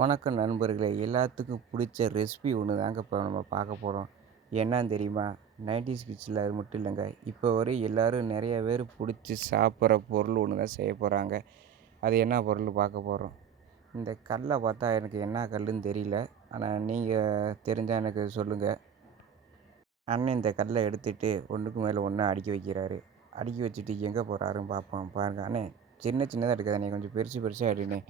வணக்கம் நண்பர்களே! எல்லாத்துக்கும் பிடிச்ச ரெசிபி ஒண்ணு தாங்க இப்போ நம்ம பார்க்க போறோம். என்னான்னு தெரியுமா? 90ஸ் கிட்ஸில அது மட்டும் இல்லங்க. இப்போ வரை எல்லாரும் நெறைய பேர் புடிச்சு சாப்பிட்ற பொருள் ஒண்ணு தான் செய்ய போறாங்க. அது என்ன பொருள்னு பார்க்க போறோம். இந்த கல்ல பார்த்தா எனக்கு என்ன கல்லுன்னு தெரியல. ஆனா நீங்க தெரிஞ்சா எனக்கு சொல்லுங்க. அண்ணன் இந்த கல்ல எடுத்துட்டு ஒண்ணுக்கு மேல ஒண்ணா அடுக்கி வைக்கிறாரு. அடுக்கி வச்சுட்டு எங்க போறாருன்னு பார்ப்போம். பாருங்க அண்ணே சின்ன சின்னதா எடுக்காதண்ணே கொஞ்சம் பெருசு பெருசா எடுண்ணே.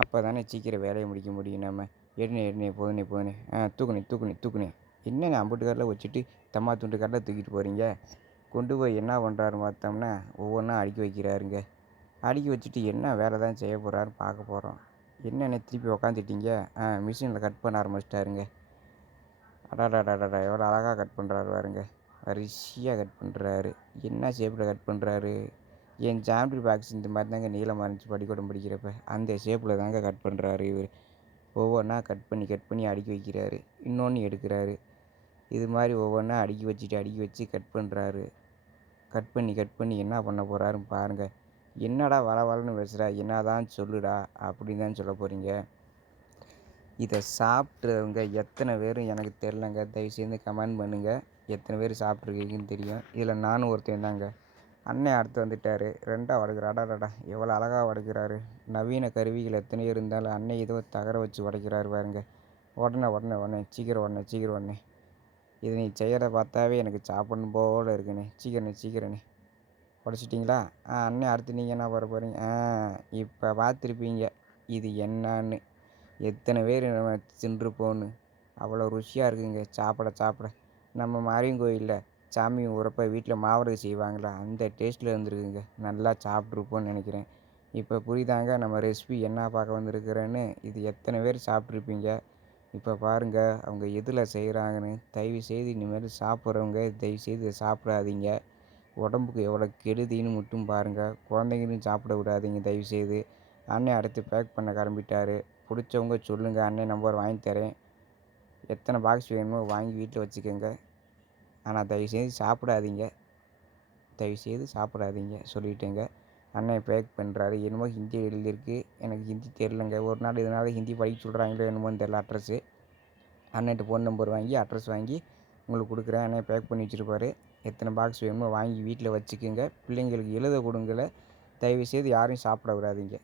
அப்பதானே சீக்கிரம் வேலைய முடிக்க முடியும் நம்ம. எடுண்ணே எடுண்ணே போதுண்ணே போதுண்ணே. தூக்குண்ணே தூக்குண்ணே தூக்குண்ணே. என்னண்ணே அம்புட்டு கல்ல வச்சுட்டு தம்மா துண்டு கல்ல தூக்கிட்டு போறீங்க? கொண்டு போய் என்ன பண்ணுறாருன்னு பார்த்தோம்னா, ஒவ்வொன்றா அடுக்கி வைக்கிறாருங்க. அடுக்கி வச்சுட்டு என்ன வேலை தான் செய்ய போறாருன்னு பார்க்க போறோம். என்னண்ணே திருப்பி உக்காந்துட்டீங்க? மிஷினில கட் பண்ண ஆரம்பிச்சிட்டாருங்க. அடடடடடா! எவ்வளோ அழகா கட் பண்ணுறாரு பாருங்க. வரிசையா கட் பண்ணுறாரு. என்ன ஷேப்பில் கட் பண்ணுறாரு? என் ஜாமெட்ரி பாக்ஸ் இந்த மாதிரி தாங்க நீளமா இருந்துச்சு பள்ளிக்கூடம் படிக்கிறப்ப. அந்த ஷேப்பில் தாங்க கட் பண்ணுறாரு இவரு. ஒவ்வொன்றா கட் பண்ணி அடுக்கி வைக்கிறாரு. இன்னொன்று எடுக்கிறாரு. இது மாதிரி ஒவ்வொன்றா அடுக்கி வச்சுட்டு அடுக்கி வச்சு கட் பண்ணுறாரு. கட் பண்ணி என்ன பண்ண போகிறாருன்னு பாருங்க. என்னடா வளவளன்னு பேசுற? என்னதான் சொல்லுடா அப்படின்னு தான் சொல்ல போகிறீங்க. இதை சாப்பிட்றவங்க எத்தனை பேரும் எனக்கு தெரிலங்க. தயவுசெய்து கமெண்ட் பண்ணுங்கள். எத்தனை பேர் சாப்பிட்ருக்கீங்கன்னு தெரியும். இதில் நானும் ஒருத்தன் தாங்க. அண்ணன் அடுத்து வந்துட்டார். 2ஆ உடைக்கிறார். அடடடா எவ்வளோ அழகாக உடைக்கிறாரு. நவீன கருவிகள் எத்தனையோ இருந்தாலும் அண்ணன் ஏதோ தகர வச்சு உடைக்கிறாரு பாருங்க. உடனே உடனே உடனே சீக்கிரம் உடனே சீக்கிரம் உடனே. இது நீ செய்கிறத பார்த்தாவே எனக்கு சாப்பிடணும் போல இருக்குண்ணே. சீக்கிரண்ணே சீக்கிரண்ணே. உடச்சிட்டிங்களா? அண்ணன் அடுத்து நீங்கள் என்ன பண்ண போகிறீங்க? இப்போ பார்த்துருப்பீங்க இது என்னான்னு. எத்தனை பேர் நம்ம தின்றுப்போன்னு. அவ்வளோ ருசியாக இருக்குங்க சாப்பிட சாப்பிட. நம்ம மாரியம்மன் கோயிலில் சாமி ஊரப்போ வீட்டில் மாவிளக்கு செய்வாங்களா அந்த டேஸ்ட்டில் இருந்துருக்குங்க. நல்லா சாப்பிட்ருப்போன்னு நினைக்கிறேன். இப்போ புரியுதாங்க நம்ம ரெசிபி என்ன பார்க்க வந்திருக்கிறேன்னு. இது எத்தனை பேர் சாப்பிட்ருப்பீங்க. இப்போ பாருங்கள் அவங்க எதில் செய்கிறாங்கன்னு. தயவுசெய்து இனிமேல் சாப்பிட்றவங்க தயவுசெய்து இதை சாப்பிடாதீங்க. உடம்புக்கு எவ்வளோ கெடுதின்னு மட்டும் பாருங்கள். குழந்தைங்களையும் சாப்பிட விடாதீங்க தயவுசெய்து. அண்ணன் அடுத்து பேக் பண்ண கிளம்பிட்டாரு. பிடிச்சவங்க சொல்லுங்கள். அண்ணன் நம்பர் வாங்கி தரேன். எத்தனை பாக்ஸ் வேணுமோ வாங்கி வீட்டில் வச்சுக்கோங்க. ஆனால் தயவுசெய்து சாப்பிடாதீங்க சொல்லிட்டேங்க. அண்ணன் பேக் பண்ணுறாரு. என்னமோ ஹிந்தி எழுதியிருக்கு. எனக்கு ஹிந்தி தெரிலங்க. ஒரு நாள் இதனால் ஹிந்தி படிக்க சொல்கிறாங்களோ என்னமோன்னு தெரில. அட்ரஸ்ஸு அண்ணன்ட்ட ஃபோன் நம்பர் வாங்கி அட்ரஸ் வாங்கி உங்களுக்கு கொடுக்குறேன். அண்ணன் பேக் பண்ணி வச்சுருப்பாரு. எத்தனை பாக்ஸ் வேணுமோ வாங்கி வீட்டில் வச்சுக்கோங்க. பிள்ளைங்களுக்கு எழுத கொடுங்கள. தயவுசெய்து யாரையும் சாப்பிட விடாதீங்க.